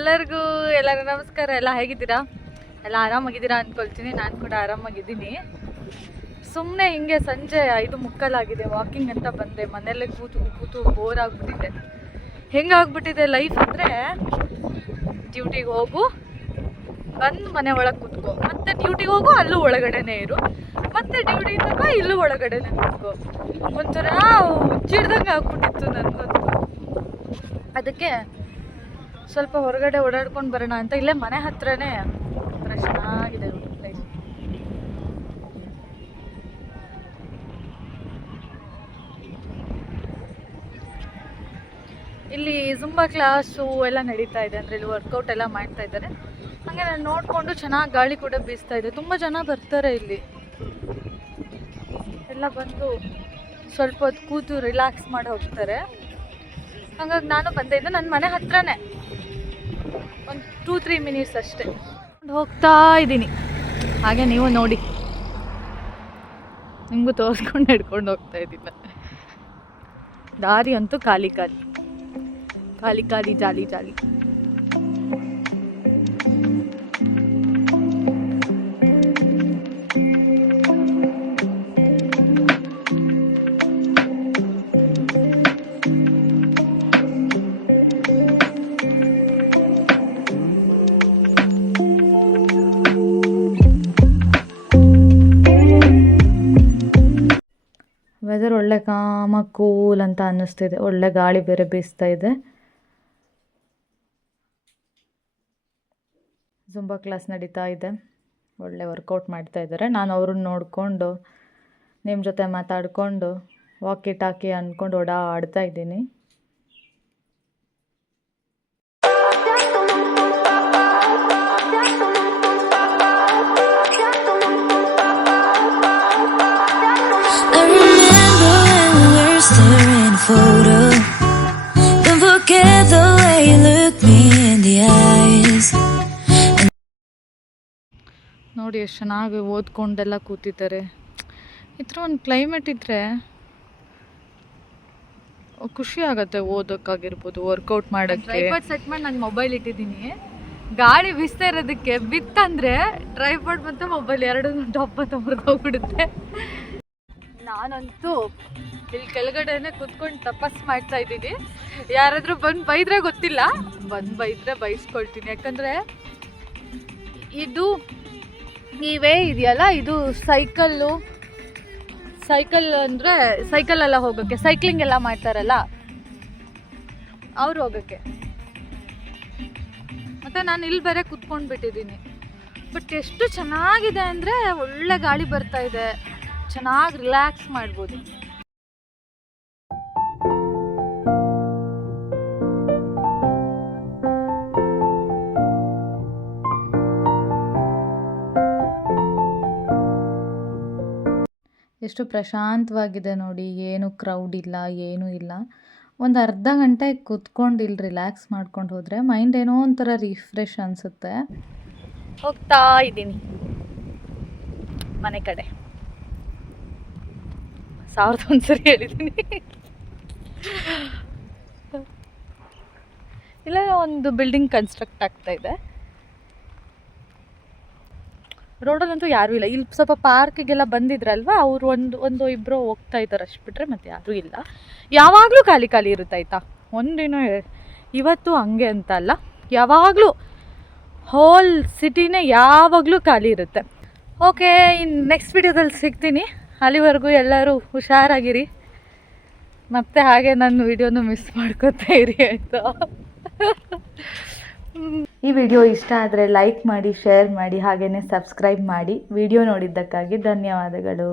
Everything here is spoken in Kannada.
ಎಲ್ಲರಿಗೂ ನಮಸ್ಕಾರ. ಎಲ್ಲ ಹೇಗಿದ್ದೀರಾ? ಎಲ್ಲ ಆರಾಮಾಗಿದ್ದೀರಾ ಅಂದ್ಕೊಳ್ತೀನಿ. ನಾನು ಕೂಡ ಆರಾಮಾಗಿದ್ದೀನಿ. ಸುಮ್ಮನೆ ಹಿಂಗೆ ಸಂಜೆ 5:30 ವಾಕಿಂಗ್ ಅಂತ ಬಂದೆ. ಮನೆಯಲ್ಲೇ ಕೂತು ಬೋರ್ ಆಗಿಬಿಟ್ಟಿದೆ. ಹೆಂಗಾಗ್ಬಿಟ್ಟಿದೆ ಲೈಫ್ ಅಂದರೆ, ಡ್ಯೂಟಿಗೆ ಹೋಗು, ಬಂದು ಮನೆ ಒಳಗೆ ಕೂತ್ಕೋ, ಮತ್ತೆ ಡ್ಯೂಟಿಗೆ ಹೋಗು, ಅಲ್ಲೂ ಒಳಗಡೆನೇ ಇರು, ಮತ್ತೆ ಡ್ಯೂಟಿಯಿಂದ ಬಾ, ಇಲ್ಲೂ ಒಳಗಡೆನೇ ಕೂತ್ಕೋ. ಒಂಥರ ಹುಚ್ಚಿಡ್ದಂಗೆ ಆಗ್ಬಿಟ್ಟಿತ್ತು ನನಗಂತೂ. ಅದಕ್ಕೆ ಸ್ವಲ್ಪ ಹೊರಗಡೆ ಓಡಾಡ್ಕೊಂಡು ಬರೋಣ ಅಂತ ಇಲ್ಲೇ ಮನೆ ಹತ್ರನೇ ಒಂಥರ ಚೆನ್ನಾಗಿದೆ ಪ್ಲೇಸ್. ಇಲ್ಲಿ ಜುಂಬಾ ಕ್ಲಾಸು ಎಲ್ಲ ನಡೀತಾ ಇದೆ, ಅಂದರೆ ಇಲ್ಲಿ ವರ್ಕೌಟ್ ಎಲ್ಲ ಮಾಡ್ತಾ ಇದ್ದಾರೆ. ಹಾಗೆ ನಾನು ನೋಡಿಕೊಂಡು ಚೆನ್ನಾಗಿ ಗಾಳಿ ಕೂಡ ಬೀಸ್ತಾ ಇದೆ. ತುಂಬ ಜನ ಬರ್ತಾರೆ ಇಲ್ಲಿ, ಎಲ್ಲ ಬಂದು ಸ್ವಲ್ಪ ಹೊತ್ತು ಕೂತು ರಿಲ್ಯಾಕ್ಸ್ ಮಾಡಿ ಹೋಗ್ತಾರೆ. ಹಾಗಾಗಿ ನಾನು ಬಂದಿದ್ದೆ, ನನ್ನ ಮನೆ ಹತ್ರನೇ, ಒಂದು 2-3 ಮಿನಿಟ್ಸ್ ಅಷ್ಟೇ ಹೋಗ್ತಾ ಇದ್ದೀನಿ. ಹಾಗೆ ನೀವು ನೋಡಿ, ನಿಮಗೂ ತೋರಿಸ್ಕೊಂಡು ಹಿಡ್ಕೊಂಡು ಹೋಗ್ತಾ ಇದ್ದೀನಿ. ದಾರಿ ಅಂತೂ ಖಾಲಿ ಜಾಲಿ. ವೆದರ್ ಒಳ್ಳೆ ಕಾಮ ಕೂಲ್ ಅಂತ ಅನ್ನಿಸ್ತಿದೆ. ಒಳ್ಳೆ ಗಾಳಿ ಬೇರೆ ಬೀಸ್ತಾ ಇದೆ. ಜುಂಬಾ ಕ್ಲಾಸ್ ನಡೀತಾ ಇದೆ, ಒಳ್ಳೆ ವರ್ಕೌಟ್ ಮಾಡ್ತಾ ಇದ್ದಾರೆ. ನಾನು ಅವ್ರನ್ನ ನೋಡಿಕೊಂಡು ನಿಮ್ಮ ಜೊತೆ ಮಾತಾಡಿಕೊಂಡು ವಾಕಿ ಟಾಕಿ ಅಂದ್ಕೊಂಡು ಓಡಾಡ್ತಾ ಇದ್ದೀನಿ. ನೋಡಿ ಎಷ್ಟು ಚೆನ್ನಾಗಿ ಓದ್ಕೊಂಡೆಲ್ಲ ಕೂತಿದ್ದಾರೆ. ಈ ಥರ ಒಂದು ಕ್ಲೈಮೇಟ್ ಇದ್ದರೆ ಖುಷಿ ಆಗುತ್ತೆ ಓದೋಕ್ಕಾಗಿರ್ಬೋದು, ವರ್ಕೌಟ್ ಮಾಡೋಕ್ಕೆ. ಟ್ರೈಪಾಡ್ ಸೆಟ್ ಮಾಡಿ ನಾನು ಮೊಬೈಲ್ ಇಟ್ಟಿದ್ದೀನಿ. ಗಾಳಿ ಬೀಸ್ತಾ ಇರೋದಕ್ಕೆ ಬಿತ್ತಂದರೆ ಟ್ರೈಪಾಡ್ ಮತ್ತು ಮೊಬೈಲ್ ಎರಡೂ ಡಬ್ಬ ಮುರಿದೋಗ್ಬಿಡುತ್ತೆ. ನಾನಂತೂ ಇಲ್ಲಿ ಕೆಳಗಡೆನೆ ಕೂತ್ಕೊಂಡು ತಪಸ್ ಮಾಡ್ತಾ ಇದ್ದೀನಿ. ಯಾರಾದರೂ ಬಂದು ಬೈದ್ರೆ ಗೊತ್ತಿಲ್ಲ, ಬಂದು ಬೈದ್ರೆ ಬೈಸ್ಕೊಳ್ತೀನಿ. ಯಾಕಂದರೆ ಇದು ಈ ವೇ ಇದೆಯಲ್ಲ, ಇದು ಸೈಕಲ್ ಅಂದರೆ ಸೈಕಲೆಲ್ಲ ಹೋಗೋಕ್ಕೆ, ಸೈಕ್ಲಿಂಗ್ ಎಲ್ಲ ಮಾಡ್ತಾರಲ್ಲ ಅವ್ರು ಹೋಗೋಕ್ಕೆ. ಮತ್ತು ನಾನು ಇಲ್ಲಿ ಬೇರೆ ಕೂತ್ಕೊಂಡು ಬಿಟ್ಟಿದ್ದೀನಿ. ಬಟ್ ಎಷ್ಟು ಚೆನ್ನಾಗಿದೆ ಅಂದರೆ, ಒಳ್ಳೆ ಗಾಳಿ ಬರ್ತಾ ಇದೆ, ಚೆನ್ನಾಗಿ ರಿಲ್ಯಾಕ್ಸ್ ಮಾಡ್ಬೋದು. ಎಷ್ಟು ಪ್ರಶಾಂತವಾಗಿದೆ ನೋಡಿ, ಏನು ಕ್ರೌಡ್ ಇಲ್ಲ, ಏನೂ ಇಲ್ಲ. ಒಂದು ಅರ್ಧ ಗಂಟೆ ಕೂತ್ಕೊಂಡು ಇಲ್ಲಿ ರಿಲ್ಯಾಕ್ಸ್ ಮಾಡ್ಕೊಂಡು ಹೋದರೆ ಮೈಂಡ್ ಏನೋ ಒಂಥರ ರಿಫ್ರೆಶ್ ಅನಿಸುತ್ತೆ. ಹೋಗ್ತಾ ಇದ್ದೀನಿ ಮನೆ ಕಡೆ. 1001 ಸರಿ ಹೇಳಿದ್ದೀನಿ. ಇಲ್ಲ, ಒಂದು ಬಿಲ್ಡಿಂಗ್ ಕನ್ಸ್ಟ್ರಕ್ಟ್ ಆಗ್ತಾ ಇದೆ. ರೋಡಲ್ಲಂತೂ ಯಾರೂ ಇಲ್ಲ. ಇಲ್ಲಿ ಸ್ವಲ್ಪ ಪಾರ್ಕಿಗೆಲ್ಲ ಬಂದಿದ್ರಲ್ವ, ಅವರು ಒಂದು ಇಬ್ಬರು ಹೋಗ್ತಾ ಇದ್ದಾರೆ ಅಷ್ಟು ಬಿಟ್ಟರೆ ಮತ್ತೆ ಯಾರೂ ಇಲ್ಲ. ಯಾವಾಗಲೂ ಖಾಲಿ ಇರುತ್ತಾಯ್ತಾ, ಒಂದಿನ ಇವತ್ತು ಹಂಗೆ ಅಂತ ಅಲ್ಲ, ಯಾವಾಗಲೂ ಹೋಲ್ ಸಿಟಿನೇ ಯಾವಾಗಲೂ ಖಾಲಿ ಇರುತ್ತೆ. ಓಕೆ, ಇನ್ನು ನೆಕ್ಸ್ಟ್ ವಿಡಿಯೋದಲ್ಲಿ ಸಿಗ್ತೀನಿ. ಅಲ್ಲಿವರೆಗೂ ಎಲ್ಲರೂ ಹುಷಾರಾಗಿರಿ. ಮತ್ತು ಹಾಗೆ ನನ್ನ ವಿಡಿಯೋನು ಮಿಸ್ ಮಾಡ್ಕೊತಾ ಇರಿ ಆಯಿತಾ. ಈ ವಿಡಿಯೋ ಇಷ್ಟ ಆದರೆ ಲೈಕ್ ಮಾಡಿ, ಶೇರ್ ಮಾಡಿ, ಹಾಗೆಯೇ ಸಬ್ಸ್ಕ್ರೈಬ್ ಮಾಡಿ. ವಿಡಿಯೋ ನೋಡಿದ್ದಕ್ಕಾಗಿ ಧನ್ಯವಾದಗಳು.